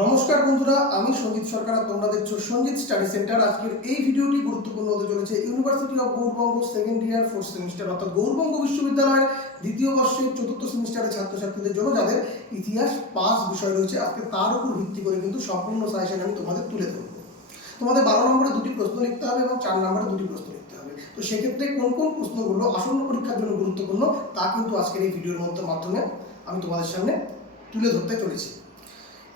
নমস্কার বন্ধুরা, আমি সঞ্জিত সরকার তোমরা দেখছ সঞ্জিত স্টাডি সেন্টার। আজকের এই ভিডিওটি গুরুত্বপূর্ণ হতে চলেছে university of Gourbanga second year fourth semester অর্থাৎ গৌরবঙ্গ বিশ্ববিদ্যালয়ের দ্বিতীয় বর্ষের চতুর্থ সেমিস্টারের ছাত্রছাত্রীদের জন্য যাদের ইতিহাস পাস বিষয় রয়েছে, আজকে তার উপর ভিত্তি করে কিন্তু সম্পূর্ণ সাজেশন আমি তোমাদের তুলে ধরবো। তোমাদের বারো নম্বরে দুটি প্রশ্ন লিখতে হবে এবং চার নম্বরে দুটি প্রশ্ন লিখতে হবে। তো সেক্ষেত্রে কোন কোন প্রশ্নগুলো আসন্ন পরীক্ষার জন্য গুরুত্বপূর্ণ তা কিন্তু আজকের এই ভিডিওর মধ্যে মাধ্যমে আমি তোমাদের সামনে তুলে ধরতে চলেছি।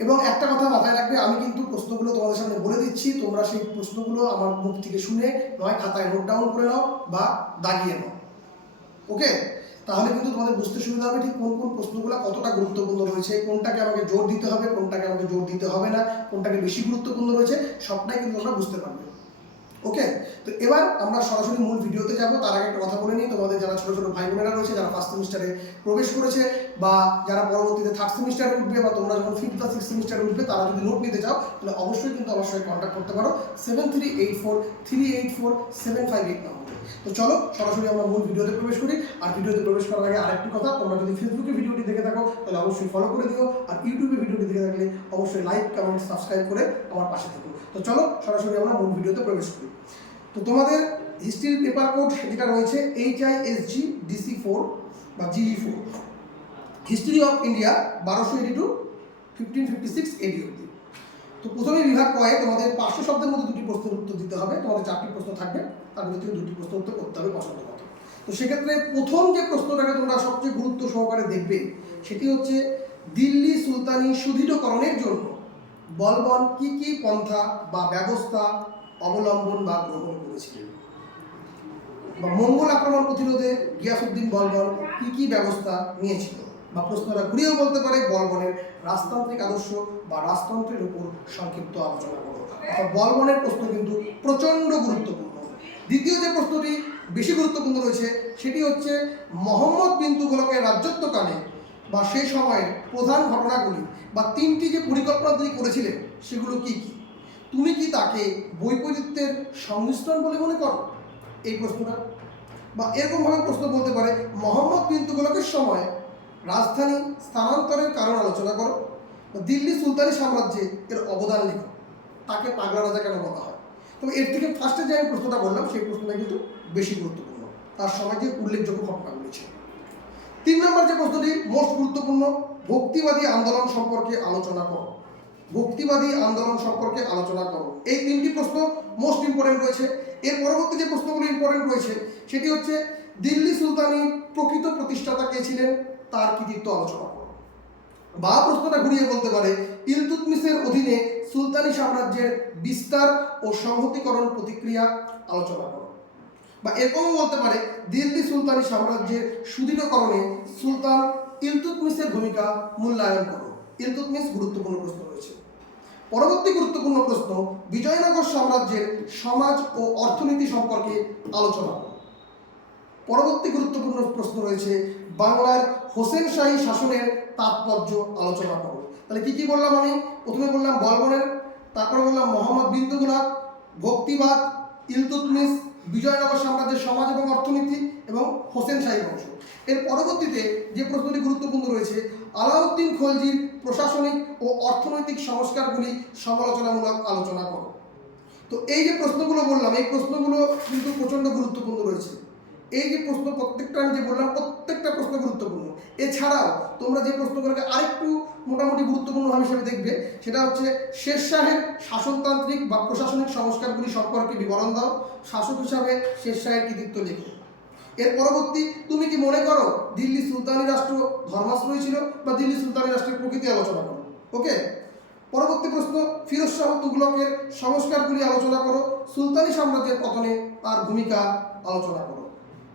এবং একটা কথা মাথায় রাখবে, আমি কিন্তু প্রশ্নগুলো তোমাদের সামনে বলে দিচ্ছি। তোমরা সেই প্রশ্নগুলো আমার মুখ থেকে শুনে নয় খাতায় নোট ডাউন করে নাও বা দাগিয়ে নাও। ওকে তাহলে কিন্তু তোমাদের বুঝতে সুবিধা হবে ঠিক কোন কোন প্রশ্নগুলো কতটা গুরুত্বপূর্ণ রয়েছে, কোনটাকে আমাকে জোর দিতে হবে, কোনটাকে আমাকে জোর দিতে হবে না, কোনটাকে বেশি গুরুত্বপূর্ণ রয়েছে, সবটাই কিন্তু তোমরা বুঝতে পারবে। ওকে তো এবার আমরা সরাসরি মূল ভিডিওতে যাব। তার আগে একটা কথা বলে নিই। তোমাদের যারা ছোট ছোট ভাই বোনেরা রয়েছে, যারা ফার্স্ট সেমিস্টারে প্রবেশ করেছে বা যারা পরবর্তীতে থার্ড সেমিস্টারে উঠবে বা তোমরা যখন ফিফথ বা সিক্স সেমিস্টারে উঠবে, তারা যদি নোট নিতে চাও, তাহলে অবশ্যই কিন্তু আমার সঙ্গে কন্ট্যাক্ট করতে পারো। Seven three eight four three eight four seven five eight নম্বরে তো চলো, সরাসরি আমরা মূল ভিডিওতে প্রবেশ করি। আর ভিডিওতে প্রবেশ করার আগে আরেকটি কথা, তোমরা যদি ফেসবুকে ভিডিওটি দেখে থাকো, তাহলে অবশ্যই ফলো করে দিও। আর ইউটিউবে ভিডিওটি দেখে থাকলে অবশ্যই লাইক কমেন্ট সাবস্ক্রাইব করে আমার পাশে থাকো। তো চলো, সরাসরি আমরা মূল ভিডিওতে প্রবেশ করি। তো তোমাদের হিস্ট্রির পেপার কোড যেটা রয়েছে H I S G DC four বা GE four history of India বারোশো eighty to fifteen fifty six AD অব্দি তো প্রথমে বিভাগ কয়ে তোমাদের পাঁচশো শব্দের মধ্যে দুটি প্রশ্নের উত্তর দিতে হবে, তোমাদের চারটি প্রশ্ন থাকবে, তার মধ্যে দুটি প্রশ্ন উত্তর করতে হবে পছন্দ মতো। তো সেক্ষেত্রে প্রথম যে প্রশ্নটাকে তোমরা সবচেয়ে গুরুত্ব সহকারে দেখবে, সেটি হচ্ছে দিল্লি সুলতানি সুদৃঢ়করণের জন্য বলবন কি কি পন্থা বা ব্যবস্থা অবলম্বন বা গ্রহণ করেছিলেন। বা মঙ্গল আক্রমণ প্রতিরোধে গিয়াসুদ্দিন বলবন কি কি ব্যবস্থা নিয়েছিল? বা প্রশ্নটা ঘুরিয়েও বলতে পারে বলবনের রাজতান্ত্রিক আদর্শ বা রাজতন্ত্রের উপর সংক্ষিপ্ত আলোচনা করো। অর্থাৎ বলবনের প্রশ্ন কিন্তু প্রচণ্ড গুরুত্বপূর্ণ। দ্বিতীয় যে প্রশ্নটি বেশি গুরুত্বপূর্ণ রয়েছে, সেটি হচ্ছে মোহাম্মদ বিন তুগলকের রাজত্বকালে বা সেই সময়ের প্রধান ঘটনাগুলি বা তিনটি যে পরিকল্পনা তিনি করেছিলেন, সেগুলো কি কি? তুমি কি তাকে বৈপরীত্যের সংমিশ্রণ বলে মনে করো? এই প্রশ্নটা। বা এরকমভাবে প্রশ্ন বলতে পারে, মোহাম্মদ বিন তুগলকের সময় রাজধানী স্থানান্তরের কারণ আলোচনা করো। দিল্লি সুলতানি সাম্রাজ্যে এর অবদান লেখো। তাকে পাগলা রাজা কেন বলা হয়? তবে এর থেকে ফার্স্টে যে আমি প্রশ্নটা বললাম, সেই প্রশ্নটা কিন্তু বেশি গুরুত্বপূর্ণ। তার সময় যে উল্লেখযোগ্য ঘটনাগুলি ছিল তিন নম্বর যে প্রশ্নটি মোস্ট গুরুত্বপূর্ণ, ভক্তিবাদী আন্দোলন সম্পর্কে আলোচনা করো। ভক্তিবাদী আন্দোলন সম্পর্কে আলোচনা করো। এই তিনটি প্রশ্ন মোস্ট ইম্পর্টেন্ট রয়েছে। এর পরবর্তী যে প্রশ্নগুলো ইম্পর্টেন্ট রয়েছে, সেটি হচ্ছে, দিল্লি সুলতানি প্রকৃত প্রতিষ্ঠাতা কে ছিলেন? তার কৃতিত্ব আলোচনা করো। বা প্রশ্নটা ঘুরিয়ে বলতে পারে ইলতুতমিসের অধীনে সুলতানি সাম্রাজ্যের বিস্তার ও সংহতিকরণ প্রতিক্রিয়া আলোচনা করো। বা এরকমও বলতে পারে, দিল্লি সুলতানি সাম্রাজ্যের সুদৃঢ়করণে সুলতান ইলতুতমিসের ভূমিকা মূল্যায়ন করো। ইলতুতমিস গুরুত্বপূর্ণ প্রশ্ন রয়েছে। পরবর্তী গুরুত্বপূর্ণ প্রশ্ন, বিজয়নগর সাম্রাজ্যের সমাজ ও অর্থনীতি সম্পর্কে আলোচনা পরবর্তী গুরুত্বপূর্ণ প্রশ্ন রয়েছে, বাংলার হোসেন শাহী শাসনের তাৎপর্য আলোচনা করো। তাহলে কি কি বললাম আমি? প্রথমে বললাম বলবনের, তারপরে বললাম মোহাম্মদ বিন তুগলক ভক্তিবাদ ইলতুতমিস বিজয়নগর সাম্রাজ্যের সমাজ এবং অর্থনীতি এবং হোসেন শাহী বংশ। এর পরবর্তীতে যে প্রশ্নটি গুরুত্বপূর্ণ রয়েছে আলাউদ্দিন খলজির প্রশাসনিক ও অর্থনৈতিক সংস্কারগুলি সমালোচনামূলক আলোচনা করো। তো এই যে প্রশ্নগুলো বললাম, এই প্রশ্নগুলো কিন্তু প্রচণ্ড গুরুত্বপূর্ণ রয়েছে। এই যে প্রশ্ন প্রত্যেকটা আমি যে বললাম, প্রত্যেকটা প্রশ্ন গুরুত্বপূর্ণ। এছাড়াও তোমরা যে প্রশ্নগুলোকে আরেকটু মোটামুটি গুরুত্বপূর্ণ হিসেবে দেখবে, সেটা হচ্ছে শের শাহের শাসনতান্ত্রিক বা প্রশাসনিক সংস্কারগুলি সম্পর্কে বিবরণ দাও। শাসক হিসাবে শের শাহের কৃতিত্ব লেখো। এর পরবর্তী তুমি কি মনে করো দিল্লি সুলতানি রাষ্ট্র ধর্মাশ্রয় ছিল বা দিল্লি সুলতানি রাষ্ট্রের প্রকৃতি আলোচনা করো? ওকে? পরবর্তী প্রশ্ন, ফিরোজ শাহ তুগলকের সংস্কারগুলি আলোচনা করো, সুলতানি সাম্রাজ্যের পতনে তার ভূমিকা আলোচনা করো।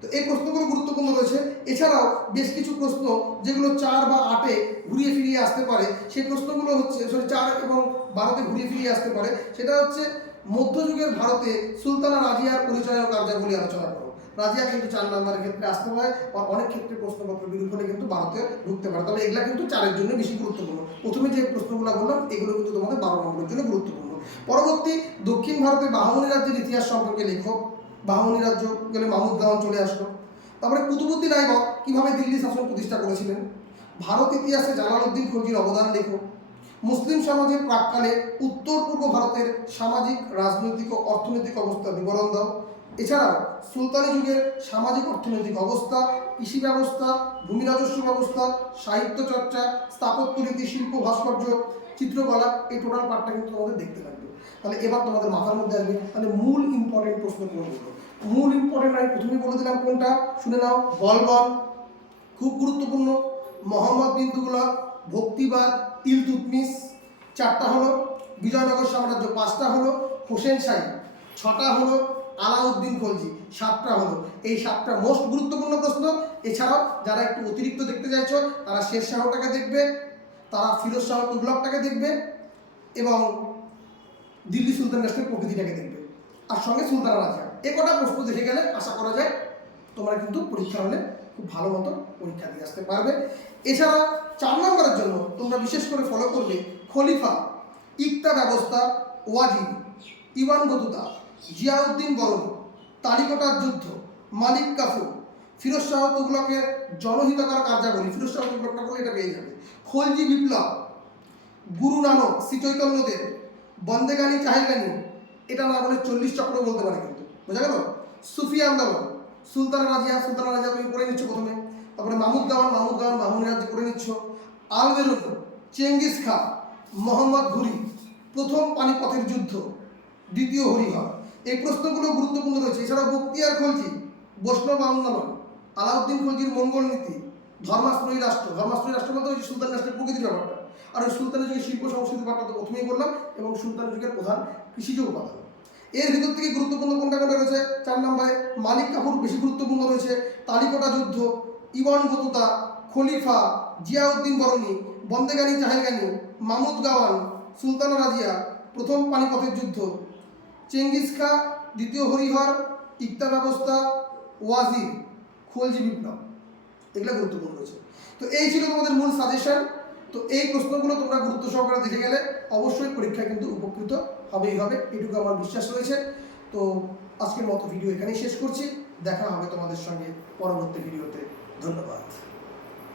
তো এই প্রশ্নগুলো গুরুত্বপূর্ণ রয়েছে। এছাড়াও বেশ কিছু প্রশ্ন যেগুলো চার বা আটে ঘুরিয়ে ফিরিয়ে আসতে পারে, সেই প্রশ্নগুলো হচ্ছে সরি চার এবং বারোতে ঘুরিয়ে ফিরিয়ে আসতে পারে। সেটা হচ্ছে, মধ্যযুগের ভারতে সুলতানা রাজিয়ার পরিচয় কার্যাবলী আলোচনা রাজিয়া কিন্তু চার নম্বরের ক্ষেত্রে আসতে পারে বা অনেক ক্ষেত্রে প্রশ্নপত্র বিরূপণে কিন্তু ভারতে ঢুকতে পারে। তবে এগুলা কিন্তু চারের জন্য বেশি গুরুত্বপূর্ণ। প্রথমে যে প্রশ্নগুলো বললাম, এগুলো কিন্তু তোমাদের বারো নম্বরের জন্য গুরুত্বপূর্ণ। পরবর্তী দক্ষিণ ভারতের বাহনী রাজ্যের ইতিহাস সম্পর্কে লেখো। বাহনী রাজ্য গেলে মাহমুদ গাওয়ান চলে আসলো। তারপরে কুতুবুদ্দিন আইবক কীভাবে দিল্লি শাসন প্রতিষ্ঠা করেছিলেন? ভারত ইতিহাসে জালালউদ্দিন খলজির অবদান লেখো। মুসলিম সমাজের প্রাককালে উত্তর পূর্ব ভারতের সামাজিক, রাজনৈতিক ও অর্থনৈতিক অবস্থা বিবরণ দাও। এছাড়াও সুলতানি যুগের সামাজিক অর্থনৈতিক অবস্থা, কৃষি ব্যবস্থা, ভূমি রাজস্ব ব্যবস্থা, সাহিত্য চর্চা, স্থাপত্য রীতি, শিল্প ভাস্কর্য, চিত্রকলা, এই টোটাল পার্টটা কিন্তু তোমাদের দেখতে লাগবে। তাহলে এবার তোমাদের মাথার মধ্যে আসবে, তাহলে মূল ইম্পর্টেন্ট প্রশ্ন কোনগুলো মূল ইম্পর্টেন্ট আমি প্রথমেই বলে দিলাম কোনটা? শুনে নাও, বলবন, খুব গুরুত্বপূর্ণ, মোহাম্মদ বিন তুগলক, ভক্তিবাদ ইলতুতমিস চারটা হলো, বিজয়নগর সাম্রাজ্য পাঁচটা হলো, হোসেন শাহী, ছটা হলো আলাউদ্দিন খলজি সাতটা হলো। এই সাতটা মোস্ট গুরুত্বপূর্ণ প্রশ্ন। এছাড়াও যারা একটু অতিরিক্ত দেখতে চাইছ, তারা শের শাহটাকে দেখবে, তারা ফিরোজ শাহ তুগলকটাকে দেখবে এবং দিল্লি সুলতান রাষ্ট্রের প্রকৃতিটাকে দেখবে। আর সঙ্গে সুলতান রাজা। এ কটা প্রশ্ন দেখে গেলে আশা করা যায় তোমরা কিন্তু পরীক্ষা হলে খুব ভালো মতো পরীক্ষা দিয়ে আসতে পারবে। এছাড়া চার নম্বরের জন্য তোমরা বিশেষ করে ফলো করবে খলিফা ইকতা ব্যবস্থা ওয়াজিব ইওয়ান বতুতা জিয়াউদ্দিন বরণ, তালিকটার যুদ্ধ মালিক কাফুর, ফিরোজ শাহ তুগলকের জনহিতকর কার্যাবলী, ফিরোজ শাহ তুগলকটা বলে এটা পেয়ে যাবে। খলজি বিপ্লব, গুরু নানক, শ্রী চৈতন্যদেব বন্দেগানি চাহেলগানি এটা না বলে চল্লিশ চক্র বলতে পারে কিন্তু, বোঝা গেল? সুফি আন্দোলন, সুলতান রাজিয়া সুলতান রাজিয়া তুমি করে নিচ্ছ প্রথমে। তারপরে মাহমুদ গাওয়ান মাহমুদ গাওয়ান, মাহমুদ রাজ্য করে নিচ্ছ। আল বেরুন, চেঙ্গিস খান মোহাম্মদ ঘুরি, প্রথম পানিপথের যুদ্ধ, দ্বিতীয় হরিহর। এই প্রশ্নগুলো গুরুত্বপূর্ণ রয়েছে। এছাড়াও বক্তিয়ার খলজি, বৈষ্ণব আন্দোলন, আলাউদ্দিন খলজির মঙ্গল নীতি, ধর্মাশ্রয়ী রাষ্ট্র। ধর্মাশ্রয়ী রাষ্ট্র বলতে ওই সুলতান রাষ্ট্রের প্রকৃতির ব্যাপারটা আর ওই সুলতানের যুগের শিল্প সংস্কৃতি ব্যাপারটা তো প্রথমেই বললাম এবং সুলতানের যুগের প্রধান কৃষিজ উপাদান। এর ভিতর থেকে গুরুত্বপূর্ণ কোনটা কোনটা রয়েছে? চার নম্বরে মালিক কাপুর বেশি গুরুত্বপূর্ণ রয়েছে। তালিকটা যুদ্ধ ইবন বতুতা খলিফা, জিয়াউদ্দিন বরণী, বন্দেগানি চাহেলগানি মামুদ গাওয়ান, সুলতানা রাজিয়া, প্রথম পানিপথের যুদ্ধ চেঙ্গিস খা দ্বিতীয় হরিহর ইকতা ব্যবস্থা, ওয়াজির, খোলজি বিপ্লব। এগুলো গুরুত্বপূর্ণ রয়েছে। তো এই ছিল তোমাদের মূল সাজেশন তো এই প্রশ্নগুলো তোমরা গুরুত্ব সহকারে দেখে গেলে অবশ্যই পরীক্ষায় কিন্তু উপকৃত হবেই হবে এটুকু আমার বিশ্বাস রয়েছে। তো আজকের মতো ভিডিও এখানেই শেষ করছি। দেখা হবে তোমাদের সঙ্গে পরবর্তী ভিডিওতে ধন্যবাদ।